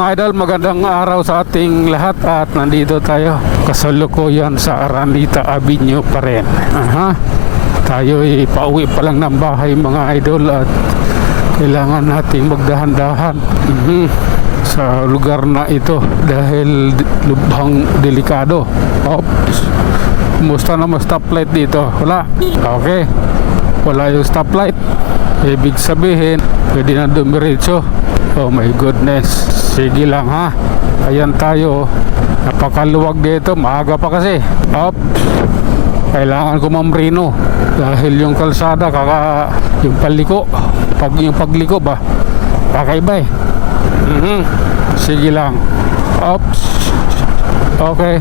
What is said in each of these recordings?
mga idol, magandang araw sa ating lahat at nandito tayo kasalukuyan sa Araneta Avenue pa rin. Tayo ay pauwi pa lang ng bahay mga idol at kailangan nating magdahan-dahan sa lugar na ito dahil lubhang delikado. Oops. Kumusta naman stoplight dito? Wala. Okay. Wala yung stoplight. Ibig sabihin, pwede na dumiretso. Oh my goodness. Sige lang ha. Ayan tayo. Napakaluwag dito. Maaga pa kasi. Oops. Kailangan ko mamrino. Dahil yung kalsada, yung paliko. Yung pagliko ba? Kakaiba eh. Sige lang. Oops. Okay.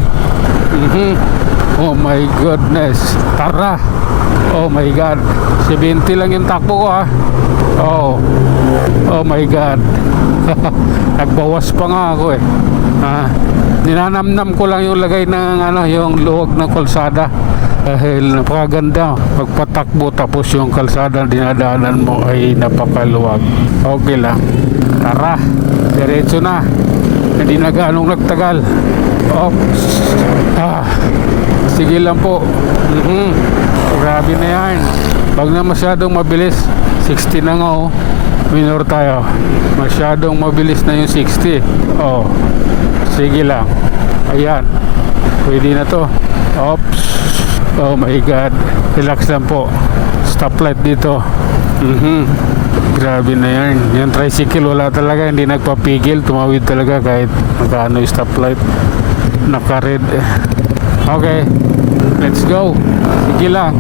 Oh my goodness. Tara. Oh my God. 70 lang yung takbo ko ha. Oh my God. Nagbawas pa nga ako eh. Ninanamnam ko lang yung lagay ng yung luwag ng kalsada. Dahil napakaganda magpatakbo tapos yung kalsada dinadaanan mo ay napakaluwag. Okay lang. Tara. Diretso na. Hindi na ganong nagtagal. Oops. Sige lang po. Grabe na yan. Wag na masyadong mabilis. 60 na nga oh. Minor tayo. Masyadong mabilis na yung 60. Oh. Sige lang. Ayan. Pwede na to. Oops. Oh my God. Relax lang po. Stoplight dito. Grabe na yan. Yung tricycle wala talaga. Hindi nagpapigil. Tumawid talaga kahit nakaano yung stoplight. Naka-red. Okay. Let's go. Sige lang.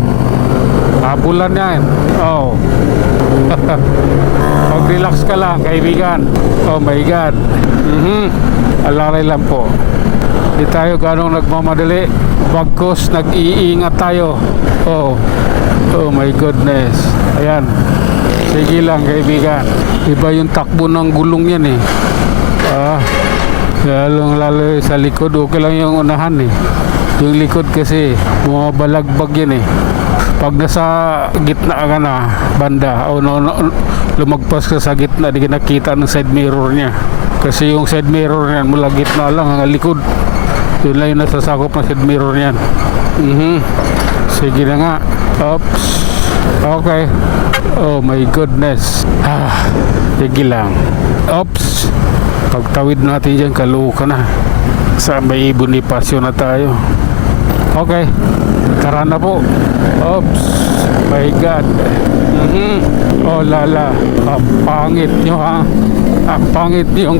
Habulan yan. Oh. Mag-relax ka lang, kaibigan. Oh my God. Alaray lang po. Hindi tayo ganong nagmamadali. Bagkus, nag-iingat tayo. Oh my goodness. Ayan. Sige lang, kaibigan. Iba yung takbo ng gulong yan eh. Lalo sa likod. Okay lang yung unahan eh. Yung likod kasi bumabalagbag yan eh. Pag nasa gitna ka na banda lumagpas ka sa gitna, di ka nakita ng side mirror niya. Kasi yung side mirror niyan mula gitna lang hanggang likod. Yun lang yung nasasakop ng side mirror niyan. Sige na nga. Oops. Okay. Oh my goodness. Sige lang. Oops. Pagtawid natin dyan, kaluka na. Sa may Bonifacio na tayo. Okay. Tara na po. Oops. My God. Oh lala. Ang pangit nyo ha. Ang pangit nyo yung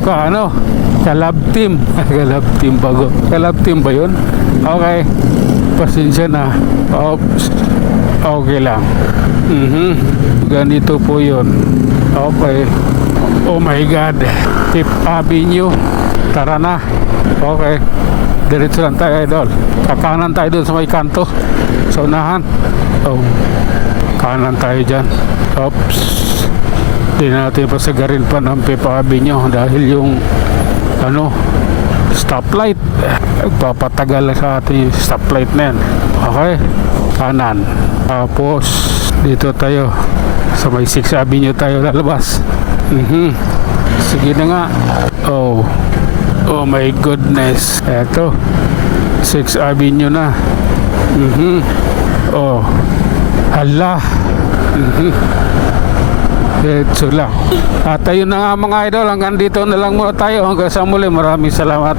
Kalab team. Kalab team bago. Kalab team ba yun? Okay. Pasensya na. Oops. Okay lang. Ganito po yun. Okay. Oh my God. Fifth Avenue. Tara na. Okay. Diretso lang tayo idol. Kakanan tayo dun sa may kanto. Sa unahan. Kanan tayo dyan. Oops. Hindi natin pasagarin pa ng Fifth Avenue dahil yung stoplight. Papatagal sa atin yung stoplight na yan. Okay. Kanan. Tapos dito tayo sa may 6th Avenue tayo lalabas. Sige na nga. Oh my goodness. Eto 6th Avenue na. Oh hala. Ito lang. At ayun na nga mga idol, hanggang dito na lang muna tayo. Hanggang sa muli, maraming salamat.